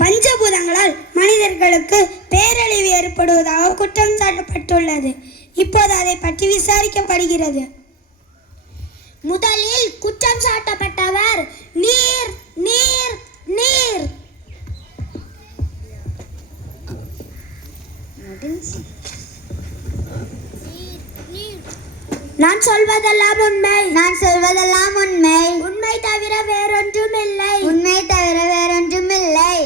பஞ்சபூதங்களால் மனிதர்களுக்கு பேரழிவு ஏற்படுவதாக குற்றம் சாட்டப்பட்டுள்ளது. இப்போது அதை பற்றி விசாரிக்கப்படுகிறது. முதலில் குற்றம் சாட்டப்பட்டவர் நீர் நீர் நீர். நான் சொல்வதெல்லாம் உண்மை, நான் சொல்வதெல்லாம் உண்மை, உண்மை தவிர வேறொன்றும் இல்லை, உண்மை தவிர வேறொன்றும் இல்லை.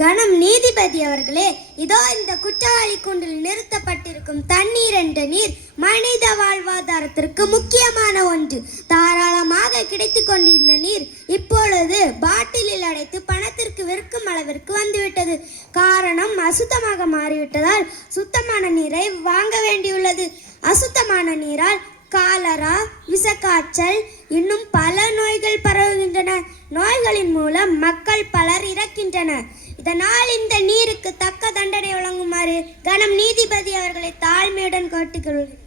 கணம் நீதிபதி அவர்களே, இதோ இந்த குற்றவாளி கூண்டில் நிறுத்தப்பட்டிருக்கும் தண்ணீர் என்ற நீர் மனித வாழ்வாதாரத்திற்கு முக்கியமான ஒன்று. தாராளமாக கிடைத்து கொண்டிருந்த நீர் இப்பொழுது பாட்டிலில் அடைத்து பணத்திற்கு விற்கும் அளவிற்கு வந்துவிட்டது. காரணம் அசுத்தமாக மாறிவிட்டதால் சுத்தமான நீரை வாங்க வேண்டியுள்ளது. அசுத்தமான நீரால் காலரா, விஷக்காய்ச்சல், இன்னும் பல நோய்கள் பரவுகின்றன. நோய்களின் மூலம் மக்கள் பலர் இறக்கின்றனர். இதனால் இந்த நீருக்கு தக்க தண்டனை வழங்குமாறு கணம் நீதிபதி அவர்களை தாழ்மையுடன் கேட்டுக்கொள்கிறேன்.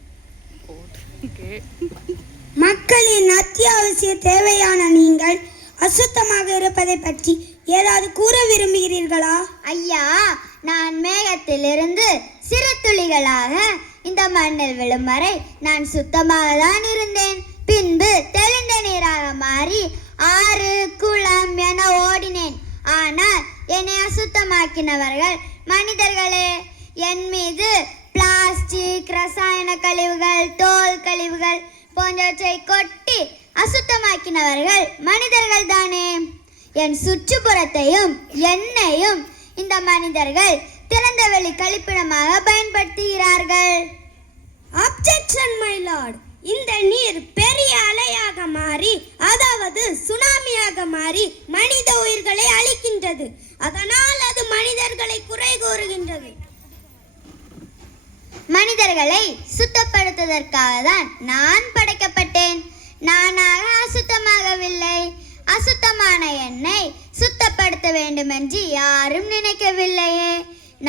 மக்களின் அத்தியாவசிய தேவையான நீங்கள் அசுத்தமாக இருப்பதை பற்றி ஏதாவது கூற விரும்புகிறீர்களா? ஐயா, நான் மேகத்திலிருந்து சிறு துளிகளாக இந்த மண்ணில் விழும் வரை நான் சுத்தமாக தான் இருந்தேன். பின்பு தெளிந்த நீராக மாறி ஆறு, குளம் என ஓடினேன். ஆனால் என்னை அசுத்தமாக்கினவர்கள் மனிதர்களே. என் மீது பிளாஸ்டிக், ரசாயன கழிவுகள், தோல் கழிவுகள் போன்றவற்றை கொட்டி அசுத்தமாக்கினவர்கள் மனிதர்கள் தானே. என் சுற்றுப்புறத்தையும் என்னையும் இந்த மனிதர்கள் திறந்த வெளி கழிப்பிடமாக பயன்படுத்துகிறார்கள். Objection my Lord. இந்த நீர் பெரிய அலையாக மாறி, அதாவது சுனாமியாக மாறி மனித உயிர்களை அழிக்கின்றது. அதனால் அது மனிதர்களை குறை கூறுகின்றது. மனிதர்களை சுத்தப்படுத்துவதற்காக தான் நான் படைக்கப்பட்டேன். நானாக அசுத்தமாகவில்லை. அசுத்தமான என்னை சுத்தப்படுத்த வேண்டும் என்று யாரும் நினைக்கவில்லையே.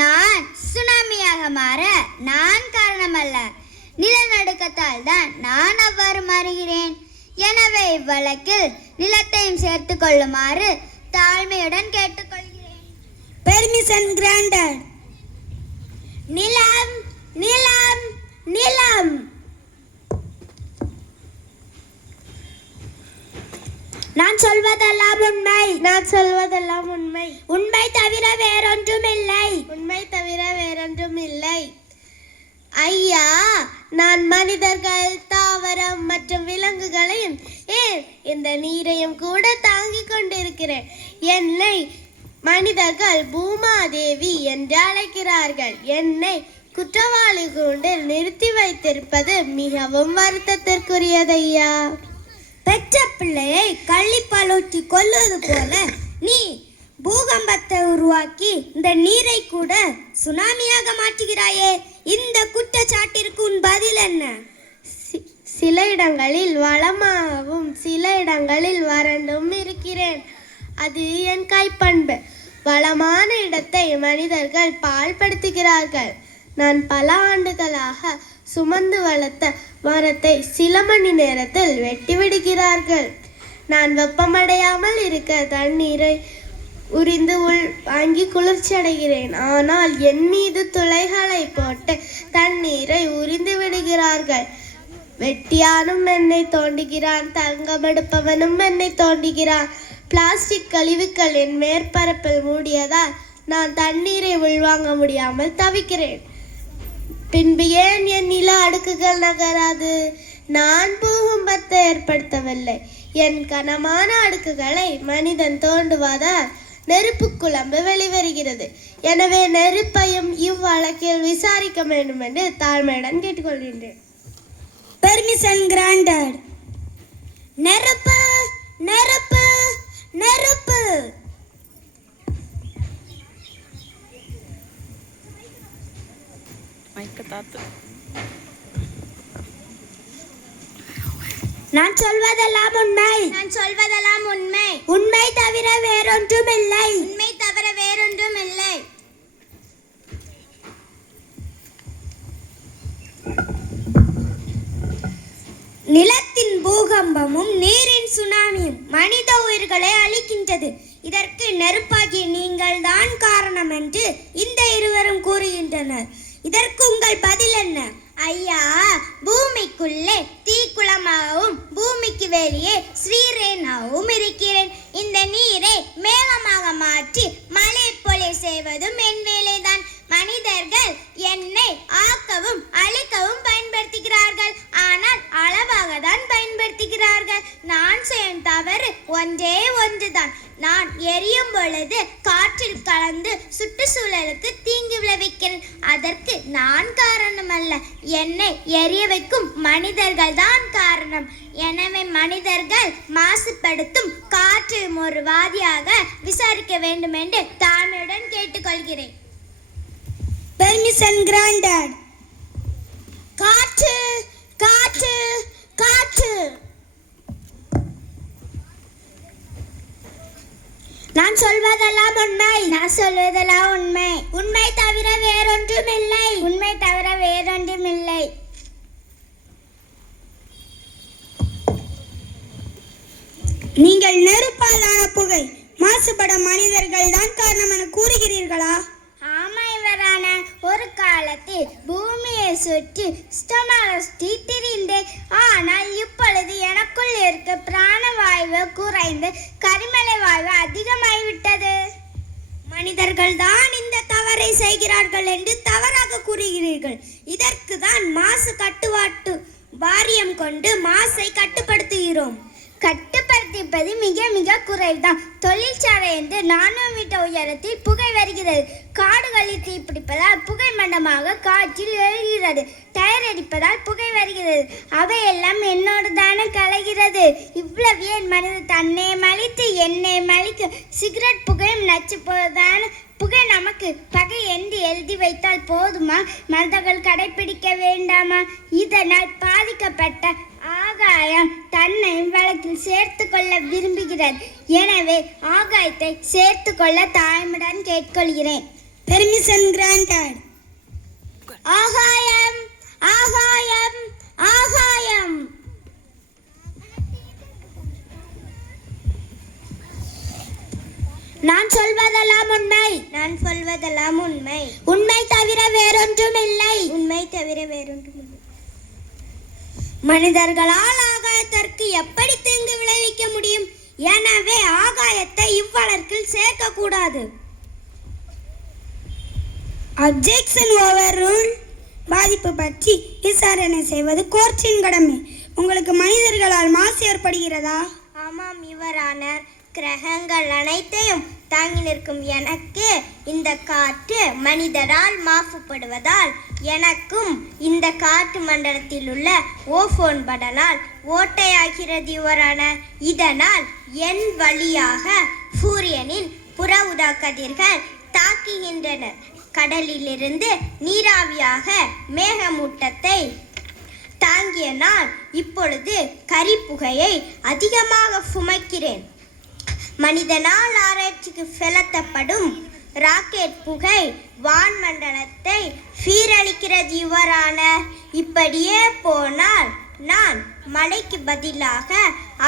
நான் சுனாமியாக மாற நான் காரணமல்ல. நிலநடுக்கத்தால் தான் நான் அவ்வாறு மாறுகிறேன். எனவே இவ்வழக்கில் நிலத்தையும் சேர்த்து கொள்ளுமாறு தாழ்மையுடன் கேட்டுக்கொள்கிறேன். Permission granted. நிலம் நிலம் நிலம். நான் சொல்வதெல்லாம் உண்மை, நான் சொல்வதெல்லாம் உண்மை, உண்மை தவிர வேறொன்றும் இல்லை, உண்மை தவிர வேறொன்றும் இல்லை. ஐயா, நான் மனிதர்கள், தாவரம் மற்றும் விலங்குகளையும் ஏன் இந்த நீரையும் கூட தாங்கிக் கொண்டிருக்கிறேன். என்னை மனிதர்கள் பூமாதேவி என்று அழைக்கிறார்கள். என்னை குற்றவாளி கூண்டில் நிறுத்தி வைத்திருப்பது மிகவும் வருத்தத்திற்குரியதையா. பெற்ற பிள்ளையை கள்ளிப்பாலூற்றி கொல்லுவது போல நீ பூகம்பத்தை உருவாக்கி இந்த நீரை கூட சுனாமியாக மாற்றுகிறாயே. இந்த குற்றச்சாட்டிற்கு உன் பதில் என்ன? சில இடங்களில் வளமாகவும் சில இடங்களில் வறண்டும் இருக்கிறேன். அது என் கைப்பண்பு. வளமான இடத்தை மனிதர்கள் பாழ்படுத்துகிறார்கள். நான் பல ஆண்டுகளாக சுமந்து வளர்த்த மரத்தை சில மணி நேரத்தில் வெட்டி விடுகிறார்கள். நான் வெப்பமடையாமல் இருக்க தண்ணீரை உறிந்து வாங்கி குளிர்ச்சி அடைகிறேன். ஆனால் என் மீது துளைகளை போட்டு தண்ணீரை உறிந்து விடுகிறார்கள். வெட்டியானும் என்னை தோண்டுகிறான், தங்கம் எடுப்பவனும் என்னை தோண்டுகிறான். பிளாஸ்டிக் கழிவுகள் என் மேற்பரப்பில் மூடியதால் நான் தண்ணீரை உள்வாங்க முடியாமல் தவிக்கிறேன். பின்பு ஏன் என் நில அடுக்குகள் நகராது? நான் பூகம்பத்தை ஏற்படுத்தவில்லை. என் கனமான அடுக்குகளை மனிதன் தோண்டுவதால் நெருப்பு குழம்பு வெளிவருகிறது. எனவே நெருப்பையும் இவ்வழக்கில் விசாரிக்க வேண்டும் என்று தாழ்மையுடன் கேட்டுக்கொள்கின்றேன். Permission granted. நெருப்பு நெருப்பு நெருப்பு. நான் சொல்வதெல்லாம் உண்மை, நான் சொல்வதெல்லாம் உண்மை, உண்மை தவிர வேறொன்றும் இல்லை, உண்மை தவிர வேறொன்றும் இல்லை. நிலத்தின் பூகம்பமும் நீரின் சுனாமி வருகின்றது. இதற்கு நெருப்பாகிய நீங்கள் தான் காரணம் என்று இந்த இருவரும் கூறுகின்றனர். இதற்கு உங்கள் பதில் என்ன? ஐயா, பூமிக்குள்ளே தீக்குளமாகவும் பூமிக்கு வெளியே ஸ்ரீரேனாகவும் இருக்கிறேன். இந்த நீரை மேகமாக மாற்றி மழை பொழிய செய்வதும் என் வேலைதான். மனிதர்கள் என்னை ஆக்கவும் அழிக்கவும் பயன்படுத்துகிறார்கள். ஆனால் அளவாக தான் பயன்படுத்துகிறார்கள். நான் செய்யும் தவறு ஒன்றே ஒன்றுதான். நான் எரியும் பொழுது காற்றில் கலந்து சுற்றுச்சூழலுக்கு தீங்கு விளைவிக்கிறேன். அதற்கு நான் காரணம் அல்ல. என்னை எரிய வைக்கும் மனிதர்கள் தான் காரணம். எனவே மனிதர்கள் மாசுபடுத்தும் காற்று ஒரு வாதியாக விசாரிக்க வேண்டும் என்று தாழ்மையுடன் கேட்டுக்கொள்கிறேன். Permission granted. காற்று காற்று காற்று. நான் சொல்வதெல்லாம் உண்மை. நான் சொல்வதெல்லாம் உண்மை. உண்மை தவிர வேறொன்றும் இல்லை. உண்மை தவிர வேறொன்றும் இல்லை. நீங்கள் நெருப்பாலான புகை மாசுபட மனிதர்கள் தான் காரணம் என கூறுகிறீர்களா? ஆமா இவரான, ஒரு காலத்தில் பூமியை சுற்றி சுற்றி திரிந்தேன். ஆனால் இப்பொழுது எனக்குள் இருக்க பிராணவாயு குறைந்து கரிமலை வாயு அதிகமாகிவிட்டது. மனிதர்கள் தான் இந்த தவறை செய்கிறார்கள் என்று தவறாக கூறுகிறீர்கள். இதற்கு தான் மாசு கட்டுப்பாட்டு வாரியம் கொண்டு மாசை கட்டுப்படுத்துகிறோம். கட்டுப்படுத்திப்பது மிக மிக குறைவுதான். தொழிற்சாலை என்று 400 மீட்டர் உயரத்தில் புகை வருகிறது. காடுகளில் தீப்பிடிப்பதால் புகை மண்டமாக காற்றில் எழுகிறது. டயர் அடிப்பதால் புகை வருகிறது. அவையெல்லாம் என்னோடு தானே கலைகிறது. இவ்வளவு ஏன் மனிதன் தன்னை மலித்து என்னை மலிக்க சிகரெட் புகையும் நச்சு போதான புகை நமக்கு பகை என்று எழுதி வைத்தால் போதுமா? மனிதர்கள் கடைபிடிக்க வேண்டாமா? இதனால் பாதிக்கப்பட்ட ஆகாயம் தன்னை வழக்கில் சேர்த்து கொள்ள விரும்புகிறது. எனவே ஆகாயத்தை சேர்த்து கொள்ள தாய்மையுடன் கேட்கொள்கிறேன். Permission granted. ஆகாயம் ஆகாயம் ஆகாயம். நான் சொல்வதெல்லாம் உண்மை. நான் சொல்வதெல்லாம் உண்மை. உண்மை தவிர வேறொன்றும் இல்லை. உண்மை தவிர வேறொன்றும் இல்லை. மனிதர்களால் ஆகாயத்திற்கு எப்படி தீங்கு விளைவிக்க முடியும்? எனவே ஆகாயத்தை இவ்வழக்கில் சேர்க்க கூடாது. Objection over rule. பாதிப்பு பற்றி விசாரணை செய்வது கோர்ட்டின் கடமை. உங்களுக்கு மனிதர்களால் மாசு ஏற்படுகிறதா? ஆமாம் யுவரான, கிரகங்கள் அனைத்தையும் தாங்கி நிற்கும் எனக்கு இந்த காற்று மனிதரால் மாசுபடுவதால் எனக்கும் இந்த காற்று மண்டலத்தில் உள்ள ஓசோன் படலால் ஓட்டையாகிறது யுவரான. இதனால் என் வழியாக சூரியனின் புற ஊதா கதிர்கள் தாக்குகின்றன. கடலிலிருந்து நீராவியாக மேகமூட்டத்தை தாங்கிய நான் இப்பொழுது கரிப்புகையை அதிகமாக சுமக்கிறேன். மனிதனால் ஆராய்ச்சிக்கு செலுத்தப்படும் ராக்கெட் புகை வான்மண்டலத்தை சீரழிக்கிறது யுவரான. இப்படியே போனால் நான் மழைக்கு பதிலாக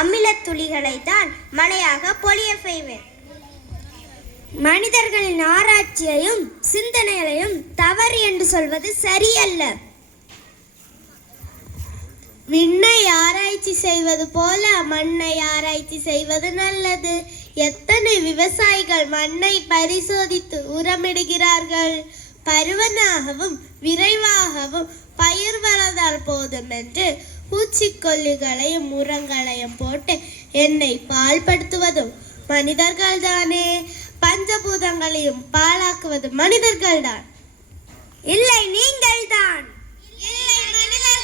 அமில துளிகளை தான் மழையாக பொழிய செய்வேன். மனிதர்களின் ஆராய்ச்சியையும் சிந்தனைகளையும் தவறு என்று சொல்வது சரியல்ல. விண்ணை ஆராய்ச்சி செய்வது போல மண்ணை ஆராய்ச்சி செய்வது நல்லது. எத்தனை விவசாயிகள் மண்ணை பரிசோதித்து உரமிடுகிறார்கள். பருவனாகவும் விரைவாகவும் பயிர் வளர்ந்தால் போதும் என்று பூச்சிக்கொல்லிகளையும் உரங்களையும் போட்டு என்னை பால்படுத்துவதும் மனிதர்கள் தானே. பஞ்சபூதங்களையும் பாழாக்குவது மனிதர்கள் தான். இல்லை, நீங்கள் தான். இல்லை, நீங்கள்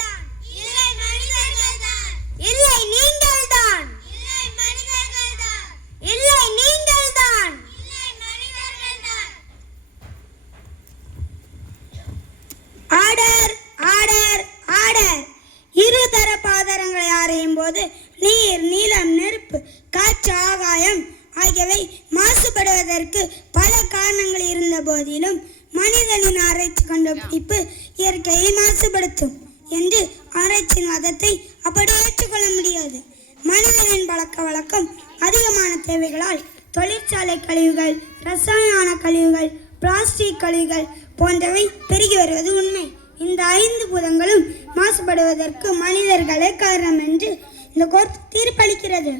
தான். இல்லை மனிதர்கள் தான். இல்லை, நீங்கள் தான். இல்லை மனிதர்கள் தான். இல்லை, நீங்கள் தான். இல்லை மனிதர்கள் தான். Order, order, order. இருதரப்பு ஆதாரங்களை ஆராயும் போது நீர், நிலம், நெருப்பு, காற்று, ஆகாயம் ஆகியவை மாசுபடுவதற்கு பல காரணங்கள் இருந்த போதிலும் மனிதனின் ஆராய்ச்சி கண்டுபிடிப்பு இயற்கையை மாசுபடுத்தும் என்று ஆராய்ச்சியின் வாதத்தை அப்படி ஏற்றுக்கொள்ள முடியாது. மனிதனின் பழக்க வழக்கம் அதிகமான தேவைகளால் தொழிற்சாலை கழிவுகள், ரசாயன கழிவுகள், பிளாஸ்டிக் கழிவுகள் போன்றவை பெருகி வருவது உண்மை. இந்த 5 பூதங்களும் மாசுபடுவதற்கு மனிதர்களே காரணம் என்று இந்த கோர்ட் தீர்ப்பளிக்கிறது.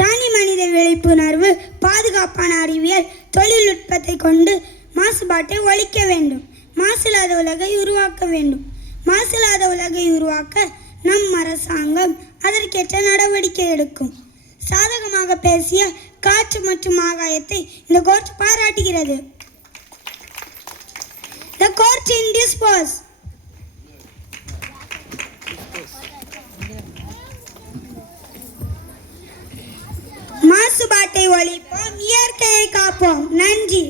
தனி மனித விழிப்புணர்வு, பாதுகாப்பான அறிவியல், தொழில்நுட்பத்தை கொண்டு மாசுபாட்டை ஒழிக்க வேண்டும். மாசில்லாத உலகை உருவாக்க வேண்டும். மாசில்லாத உலகை உருவாக்க நம் அரசாங்கம் அதற்கேற்ற நடவடிக்கை எடுக்கும். சாதகமாக பேசிய காற்று மற்றும் ஆகாயத்தை இந்த கோர்ட் பாராட்டுகிறது. The court in dispose. மாசுபாட்டை ஒழிப்போம், இயற்கையை காப்போம். நன்றி.